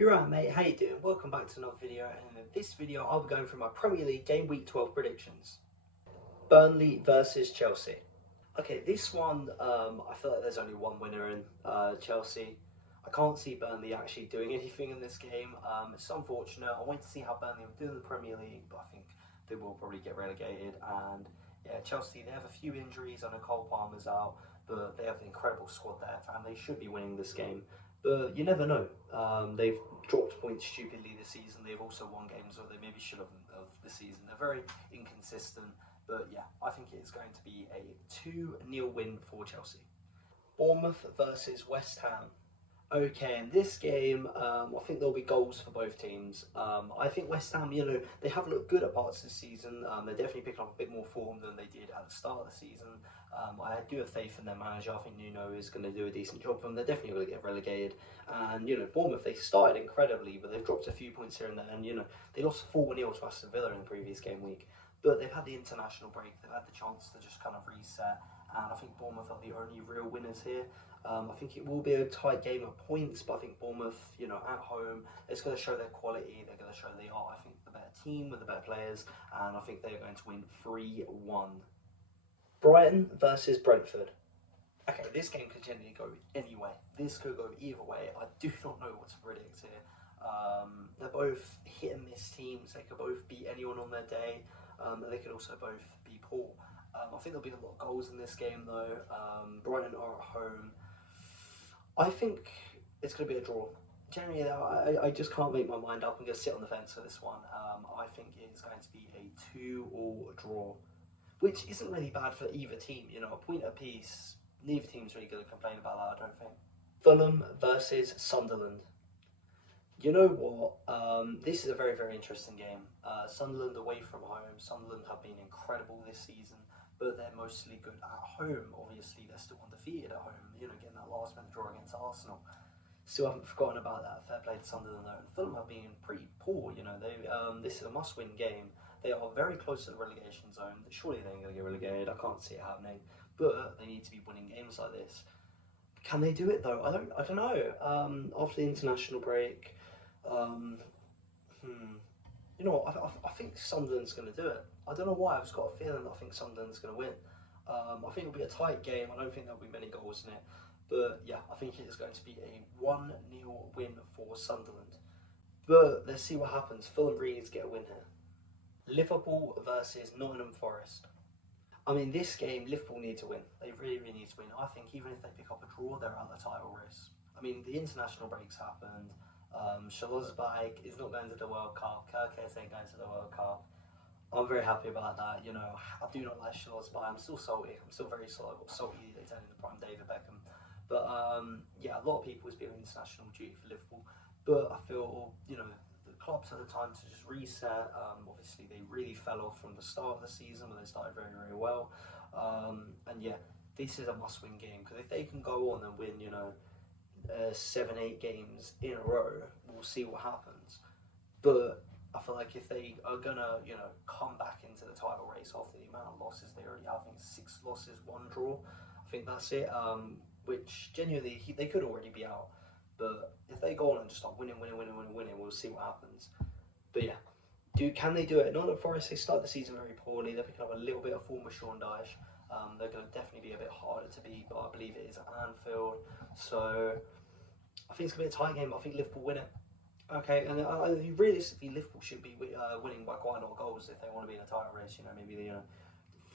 You're right, mate. How you doing? Welcome back to another video. And in this video, I'll be going through my Premier League game week 12 predictions. Burnley versus Chelsea. Okay, this one, I feel like there's only one winner in Chelsea. I can't see Burnley actually doing anything in this game. It's unfortunate. I wait to see how Burnley will do in the Premier League, but I think they will probably get relegated. And yeah, Chelsea, they have a few injuries. I know Cole Palmer's out, but they have an incredible squad there, and they should be winning this game. But you never know. They've dropped points stupidly this season. They've also won games that they maybe should have of the season. They're very inconsistent. But yeah, I think it's going to be a 2-0 win for Chelsea. Bournemouth versus West Ham. Okay, in this game, I think there'll be goals for both teams. I think West Ham, they have looked good at parts of the season. They're definitely picking up a bit more form than they did at the start of the season. I do have faith in their manager. I think Nuno is going to do a decent job for them. They're definitely going to get relegated. And, Bournemouth, they started incredibly, but they've dropped a few points here and there. And, they lost 4-0 to Aston Villa in the previous game week. But they've had the international break. They've had the chance to just kind of reset. And I think Bournemouth are the only real winners here. I think it will be a tight game of points, but I think Bournemouth, at home, it's going to show their quality. They're going to show they are, I think, the better team with the better players, and I think they're going to win 3-1. Brighton versus Brentford. Okay, this game could generally go anyway. This could go either way. I do not know what to predict here. They're both hit and miss teams. They could both beat anyone on their day. They could also both be poor. I think there'll be a lot of goals in this game, though. Brighton are at home. I think it's going to be a draw. Generally, I just can't make my mind up. I'm going to sit on the fence for this one. I think it's going to be a 2-2 draw, which isn't really bad for either team. A point apiece. Neither team's really going to complain about that, I don't think. Fulham versus Sunderland. You know what? This is a very, very interesting game. Sunderland away from home. Sunderland have been incredible this season, but they're mostly good at home. Obviously, they're still undefeated at home. Getting that last-minute draw against Arsenal. Still haven't forgotten about that. Fair play to Sunderland though. And Fulham have been pretty poor. This is a must-win game. They are very close to the relegation zone. Surely they're going to get relegated. I can't see it happening. But they need to be winning games like this. Can they do it though? I don't know. After the international break, you know what? I think Sunderland's going to do it. I don't know why. I've just got a feeling that I think Sunderland's going to win. I think it'll be a tight game. I don't think there'll be many goals in it. But yeah, I think it is going to be a 1-0 win for Sunderland. But let's see what happens. Fulham really needs to get a win here. Liverpool versus Nottingham Forest. I mean, this game, Liverpool need to win. They really, really need to win. I think even if they pick up a draw, they're out the title race. I mean, the international breaks happened. Schlosberg is not going to the World Cup. Kirkes ain't going to the World Cup. I'm very happy about that. I do not like Schlosberg. I'm still salty. I'm still very salty they turned into prime David Beckham. But yeah, a lot of people is being international duty for Liverpool. But I feel, the clubs had the time to just reset. Obviously, they really fell off from the start of the season when they started very, very well. And yeah, this is a must-win game because if they can go on and win, 7-8 games in a row, we'll see what happens. But I feel like if they are gonna, come back into the title race after the amount of losses they already have, I think 6 losses, 1 draw. I think that's it. Which genuinely they could already be out. But if they go on and just start winning, we'll see what happens. But yeah, can they do it? Nottingham Forest, they start the season very poorly. They're picking up a little bit of form with Sean Dyche. They're going to definitely be a bit harder to beat, but I believe it is at Anfield. So I think it's going to be a tight game. I think Liverpool win it. Okay, and realistically, Liverpool should be winning by quite a lot of goals if they want to be in a title race. Maybe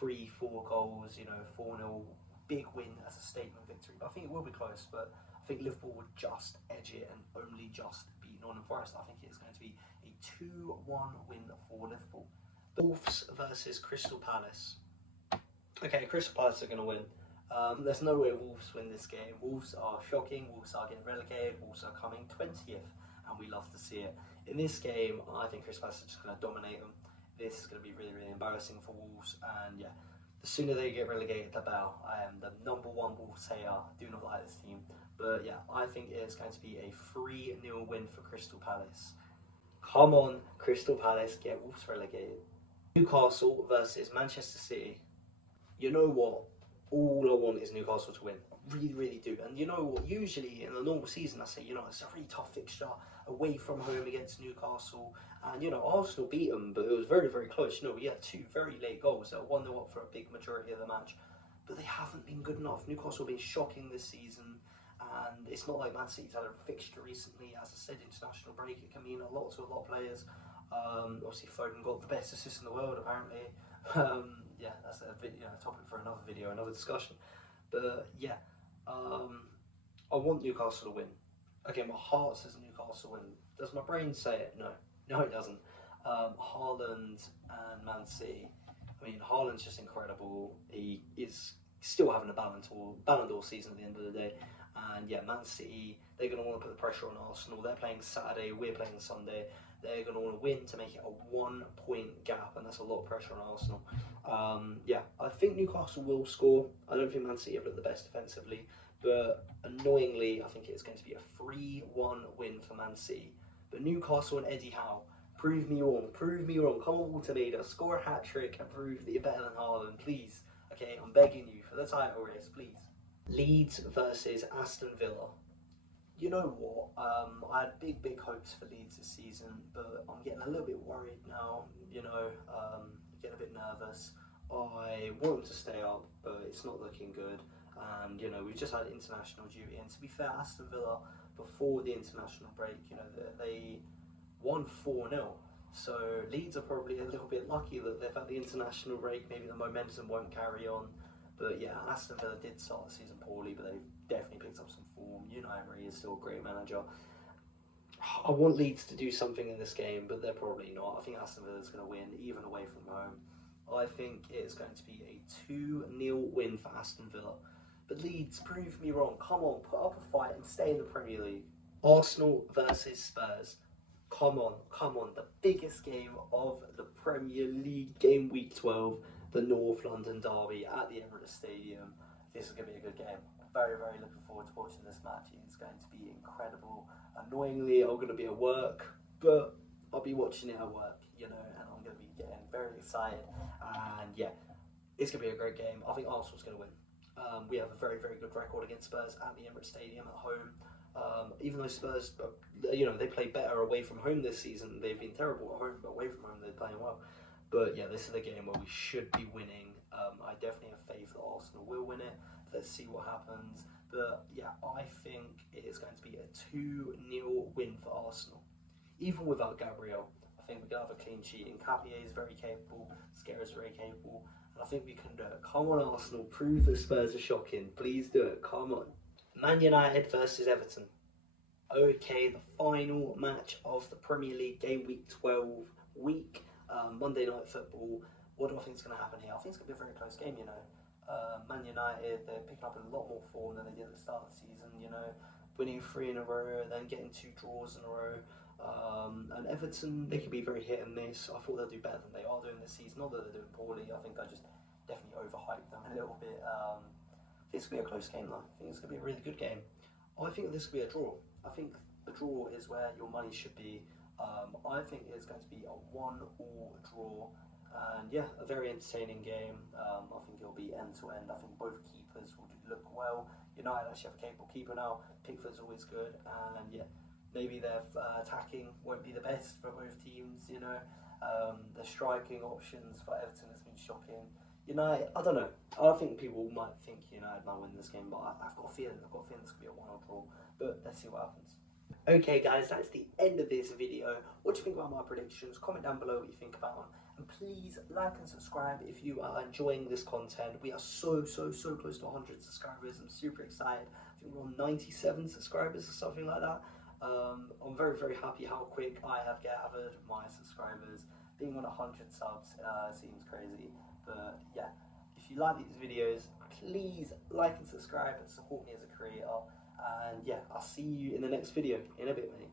3-4 goals. 4-0, big win as a statement victory. But I think it will be close. But I think Liverpool would just edge it and only just beat Nottingham Forest. I think it's going to be a 2-1 win for Liverpool. Wolves versus Crystal Palace. Okay, Crystal Palace are going to win. There's no way Wolves win this game. Wolves are shocking. Wolves are getting relegated. Wolves are coming 20th. And we love to see it. In this game, I think Crystal Palace is just going to dominate them. This is going to be really, really embarrassing for Wolves. And yeah, the sooner they get relegated, the better. I am the #1 Wolves hater. I do not like this team. But yeah, I think it is going to be a 3-0 win for Crystal Palace. Come on, Crystal Palace, get Wolves relegated. Newcastle versus Manchester City. You know what? all I want is Newcastle to win. Really, really do. And you know what? Usually in the normal season, I say, you know, it's a really tough fixture away from home against Newcastle. And, you know, Arsenal beat them, but it was very, very close. You know, we had two very late goals that 1-0 up for a big majority of the match. But they haven't been good enough. Newcastle have been shocking this season. And it's not like Man City's had a fixture recently. As I said, international break, it can mean a lot to a lot of players. Obviously, Foden got the best assist in the world, apparently. Yeah, that's a video, a topic for another video, another discussion. But yeah, I want Newcastle to win. Okay, my heart says Newcastle win. Does my brain say it? No, no, it doesn't. Haaland and Man City. I mean, Haaland's just incredible. He is still having a Ballon d'Or season at the end of the day. And yeah, Man City, they're going to want to put the pressure on Arsenal. They're playing Saturday, we're playing Sunday. They're going to want to win to make it a 1-point gap, and that's a lot of pressure on Arsenal. Yeah, I think Newcastle will score. I don't think Man City have looked the best defensively, but annoyingly, I think it's going to be a 3-1 win for Man City. But Newcastle and Eddie Howe, prove me wrong, prove me wrong. Come on, Almeida, score a hat-trick and prove that you're better than Haaland, please. Okay, I'm begging you for the title race, please. Leeds versus Aston Villa. You know what? I had big hopes for Leeds this season, but I'm getting a little bit worried now. You know, getting a bit nervous. I want them to stay up, but it's not looking good. And you know, we've just had international duty, and to be fair, Aston Villa before the international break, you know, they won 4-0. So Leeds are probably a little bit lucky that they've had the international break. Maybe the momentum won't carry on. But yeah, Aston Villa did start the season poorly, but they've definitely picked up some form. You know, Emery is still a great manager. I want Leeds to do something in this game, but they're probably not. I think Aston Villa's going to win, even away from home. I think it's going to be a 2-0 win for Aston Villa. But Leeds, prove me wrong. Come on, put up a fight and stay in the Premier League. Arsenal versus Spurs. Come on, come on. The biggest game of the Premier League, game week 12. The North London derby at the Emirates Stadium. This is going to be a good game. Very looking forward to watching this match. It's going to be incredible. Annoyingly, I'm going to be at work, but I'll be watching it at work, you know, and I'm going to be getting very excited. And yeah, it's going to be a great game. I think Arsenal's going to win. We have a very good record against Spurs at the Emirates Stadium at home. Even though Spurs, you know, they play better away from home this season. They've been terrible at home, but away from home they're playing well. But yeah, this is the game where we should be winning. I definitely have faith that Arsenal will win it. Let's see what happens. But yeah, I think it is going to be a 2-0 win for Arsenal. Even without Gabriel, I think we can have a clean sheet. Nketiah is very capable. Skera is very capable. And I think we can do it. Come on, Arsenal. Prove the Spurs are shocking. Please do it. Come on. Man United versus Everton. Okay, the final match of the Premier League game week 12 week. Monday Night Football. What do I think is going to happen here? I think it's going to be a very close game, you know. Man United, they're picking up a lot more form than they did at the start of the season, you know. Winning 3 in a row, then getting 2 draws in a row. And Everton, they could be very hit and miss. I thought they'll do better than they are doing this season. Not that they're doing poorly. I think I just definitely overhyped them a little bit. I think it's going to be a close game, though. I think it's going to be a really good game. I think this could be a draw. I think a draw is where your money should be. I think it's going to be a 1-1 draw, and yeah, a very entertaining game. I think it'll be end to end. I think both keepers will look well. United actually have a capable keeper now. Pickford's always good, and yeah, maybe their attacking won't be the best for both teams. You know, the striking options for Everton has been shocking. United, I don't know. I think people might think United might win this game, but I've got a feeling. I've got a feeling this could be a 1-1 draw. But let's see what happens. Okay guys, that's the end of this video. What do you think about my predictions? Comment down below what you think about them. And please like and subscribe if you are enjoying this content. We are so close to 100 subscribers. I'm super excited. I think we're on 97 subscribers or something like that. I'm very happy how quick I have gathered my subscribers. Being on 100 subs seems crazy. But yeah, if you like these videos, please like and subscribe and support me as a creator. And yeah, I'll see you in the next video in a bit, mate.